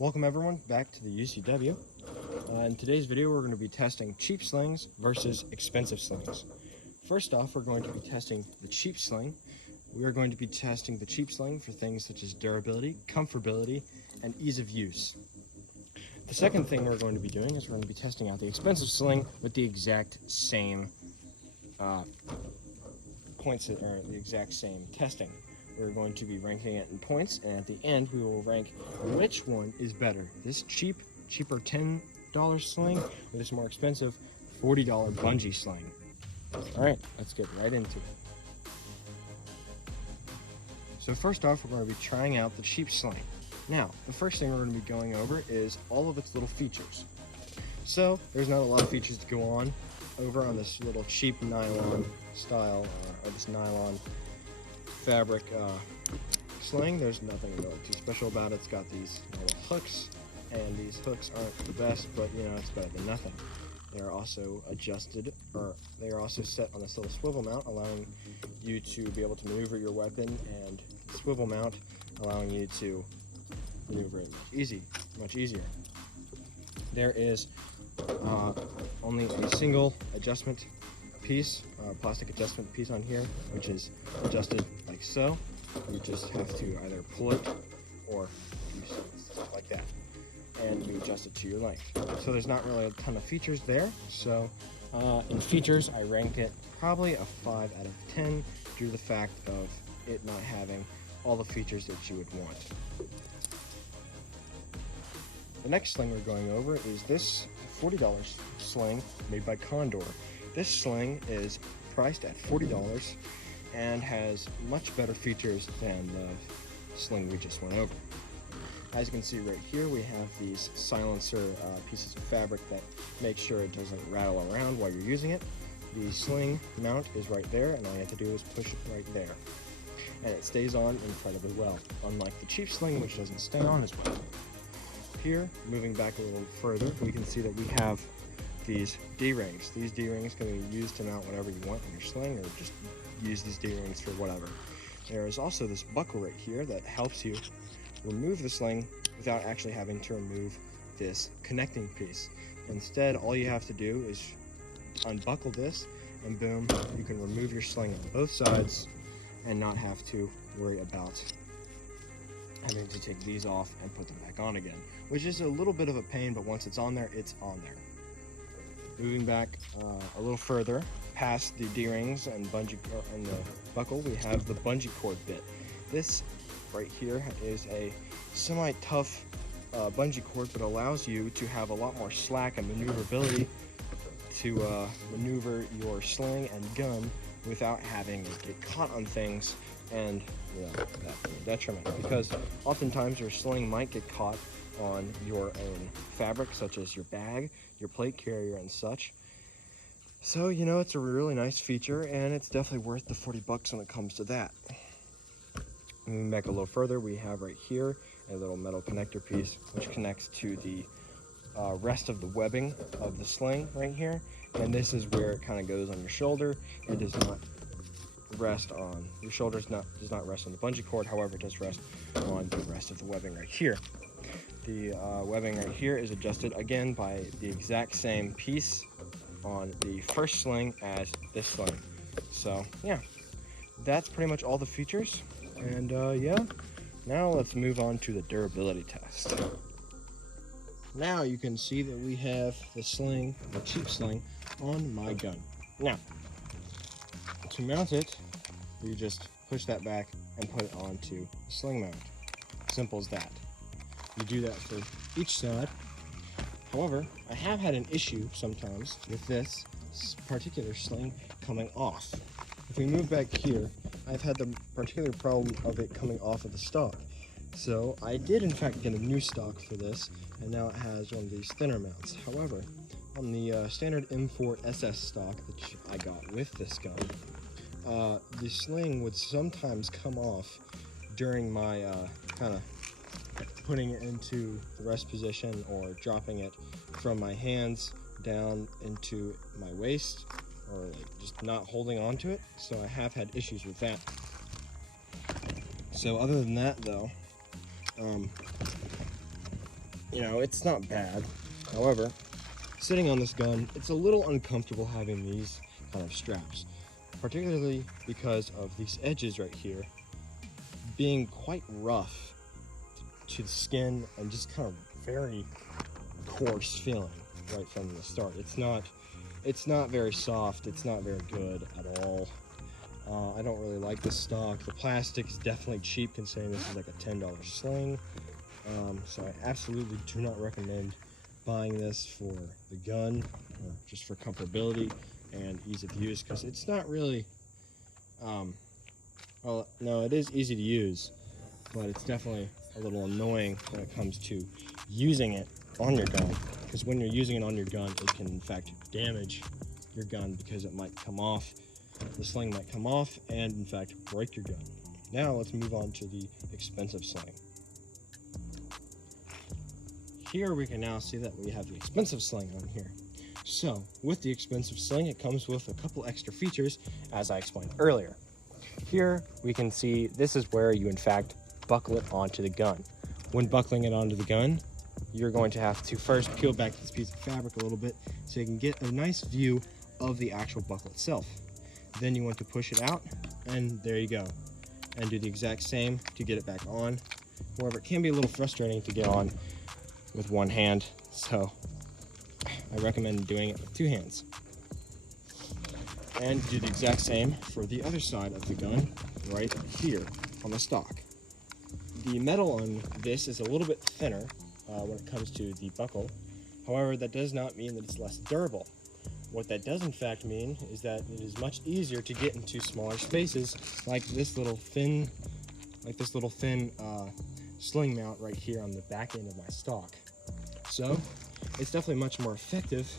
Welcome everyone back to the UCW. In today's video we're going to be testing cheap slings versus expensive slings. First off, we're going to be testing the cheap sling. We are going to be testing the cheap sling for things such as durability, comfortability, and ease of use. The second thing we're going to be doing is we're going to be testing out the expensive sling with the exact same points, or the exact same testing. We're going to be ranking it in points, and at the end we will rank which one is better. This cheaper $10 sling, or this more expensive $40 bungee sling. Alright, let's get right into it. So first off, we're going to be trying out the cheap sling. Now, the first thing we're going to be going over is all of its little features. So, there's not a lot of features to go on over on this little cheap nylon style, or this nylon fabric sling. There's nothing really too special about it. It's got these little hooks, and these hooks aren't the best, but you know, it's better than nothing. They're also adjusted, or they are also set on this little swivel mount, allowing you to be able to maneuver your weapon, and the swivel mount allowing you to maneuver it much easier. There is only a single adjustment piece, plastic adjustment piece on here, which is adjusted like so. You just have to either pull it or use it like that, and you adjust it to your length. So there's not really a ton of features there. So in features, I ranked it probably a 5 out of 10 due to the fact of it not having all the features that you would want. The next sling we're going over is this $40 sling made by Condor. This sling is priced at $40 and has much better features than the sling we just went over. As you can see right here, we have these silencer pieces of fabric that make sure it doesn't rattle around while you're using it. The sling mount is right there, and all you have to do is push it right there. And it stays on incredibly well, unlike the cheap sling, which doesn't stay on as well. Here, moving back a little further, we can see that we have these D-rings. These D-rings can be used to mount whatever you want on your sling, or just use these D-rings for whatever. There is also this buckle right here that helps you remove the sling without actually having to remove this connecting piece. Instead, all you have to do is unbuckle this, and boom, you can remove your sling on both sides and not have to worry about having to take these off and put them back on again, which is a little bit of a pain, but once it's on there, it's on there. Moving back a little further, past the D-rings and the buckle, we have the bungee cord bit. This right here is a semi-tough bungee cord, but allows you to have a lot more slack and maneuverability to maneuver your sling and gun without having to get caught on things and that being a detriment, because oftentimes your sling might get caught on your own fabric, such as your bag, your plate carrier, and such. So, you know, it's a really nice feature, and it's definitely worth the 40 bucks when it comes to that. Moving back a little further, we have right here a little metal connector piece, which connects to the rest of the webbing of the sling right here, and this is where it kind of goes on your shoulder. It does not rest on your shoulders, does not rest on the bungee cord. However, it does rest on the rest of the webbing right here. The webbing right here is adjusted again by the exact same piece on the first sling as this sling. So yeah, that's pretty much all the features, and yeah, now let's move on to the durability test. Now you can see that we have the sling, the cheap sling, on my gun. Now, to mount it, you just push that back and put it onto the sling mount. Simple as that. You do that for each side. However, I have had an issue sometimes with this particular sling coming off. If we move back here, I've had the particular problem of it coming off of the stock. So I did in fact get a new stock for this, and now it has one of these thinner mounts. However, on the standard M4 SS stock that I got with this gun, the sling would sometimes come off during my kind of putting it into the rest position, or dropping it from my hands down into my waist, or like just not holding on to it. So I have had issues with that. So other than that though, you know, it's not bad. However, sitting on this gun, it's a little uncomfortable having these kind of straps, particularly because of these edges right here being quite rough to the skin and just kind of very coarse feeling right from the start. It's not very soft. It's not very good at all. I don't really like this stock. The plastic is definitely cheap considering this is like a $10 sling. So I absolutely do not recommend buying this for the gun, or just for comfortability and ease of use, because it's not really, well, no, it is easy to use, but it's definitely a little annoying when it comes to using it on your gun, because when you're using it on your gun, it can in fact damage your gun because it might come off. The sling might come off and in fact break your gun. Now let's move on to the expensive sling. Here we can now see that we have the expensive sling on here. So with the expensive sling, it comes with a couple extra features, as I explained earlier. Here we can see this is where you in fact buckle it onto the gun. When buckling it onto the gun, you're going to have to first peel back this piece of fabric a little bit so you can get a nice view of the actual buckle itself. Then you want to push it out, and there you go. And do the exact same to get it back on. However, it can be a little frustrating to get on with one hand, so I recommend doing it with two hands. And do the exact same for the other side of the gun, right here on the stock. The metal on this is a little bit thinner when it comes to the buckle. However, that does not mean that it's less durable. What that does in fact mean is that it is much easier to get into smaller spaces, like this little thin sling mount right here on the back end of my stock. So it's definitely much more effective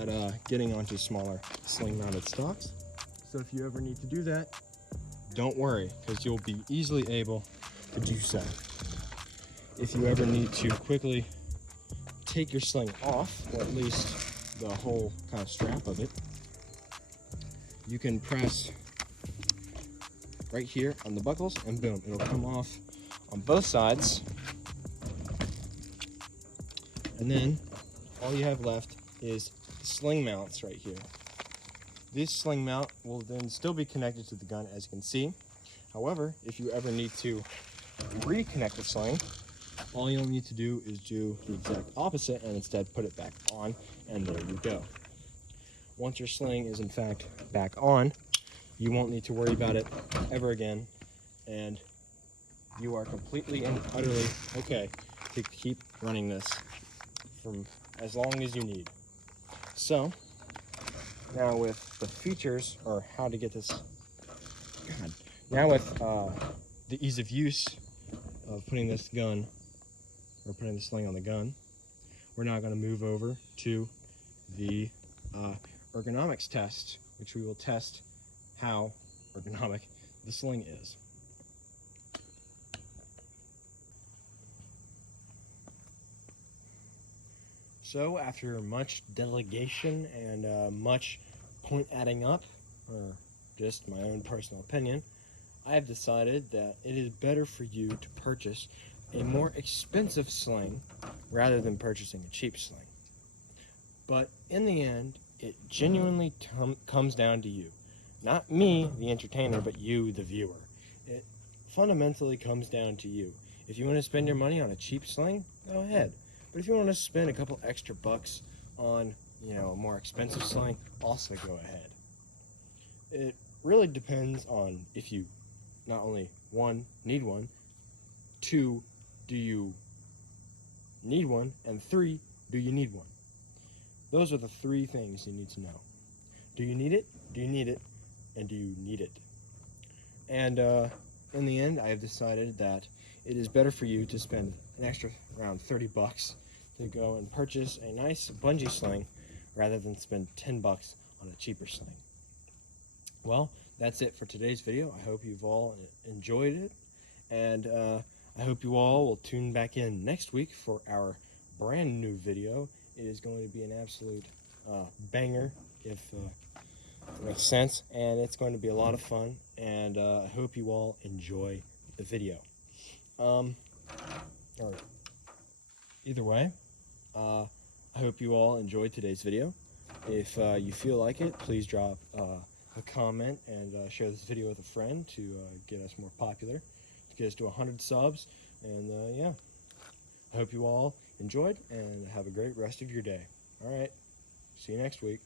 at getting onto smaller sling mounted stocks. So if you ever need to do that, don't worry, because you'll be easily able to do so. If you ever need to quickly take your sling off, or at least the whole kind of strap of it, you can press right here on the buckles and boom, it'll come off on both sides. And then all you have left is sling mounts right here. This sling mount will then still be connected to the gun, as you can see. However, if you ever need to reconnect the sling, all you'll need to do is do the exact opposite and instead put it back on, and there you go. Once your sling is in fact back on, you won't need to worry about it ever again, and you are completely and utterly okay to keep running this from as long as you need. So now with the features, or how to get this, now with the ease of use of putting this gun, or putting the sling on the gun, we're now going to move over to the ergonomics test, which we will test how ergonomic the sling is. So after much delegation and much point adding up, or just my own personal opinion, I have decided that it is better for you to purchase a more expensive sling rather than purchasing a cheap sling. But in the end, it genuinely comes down to you. Not me, the entertainer, but you, the viewer. It fundamentally comes down to you. If you want to spend your money on a cheap sling, go ahead. But if you want to spend a couple extra bucks on, a more expensive sling, also go ahead. It really depends on if you not only, one, need one, two, do you need one, and three, do you need one? Those are the three things you need to know. Do you need it? Do you need it? And do you need it? And in the end, I have decided that it is better for you to spend an extra around 30 bucks to go and purchase a nice bungee sling rather than spend 10 bucks on a cheaper sling. Well, that's it for today's video. I hope you've all enjoyed it, and I hope you all will tune back in next week for our brand new video. It is going to be an absolute banger, if it makes sense, and it's going to be a lot of fun, and I hope you all enjoy the video. All right. Either way, I hope you all enjoyed today's video. If you feel like it, please drop a comment and share this video with a friend to get us more popular, to get us to 100 subs. And yeah, I hope you all enjoyed and have a great rest of your day. All right, see you next week.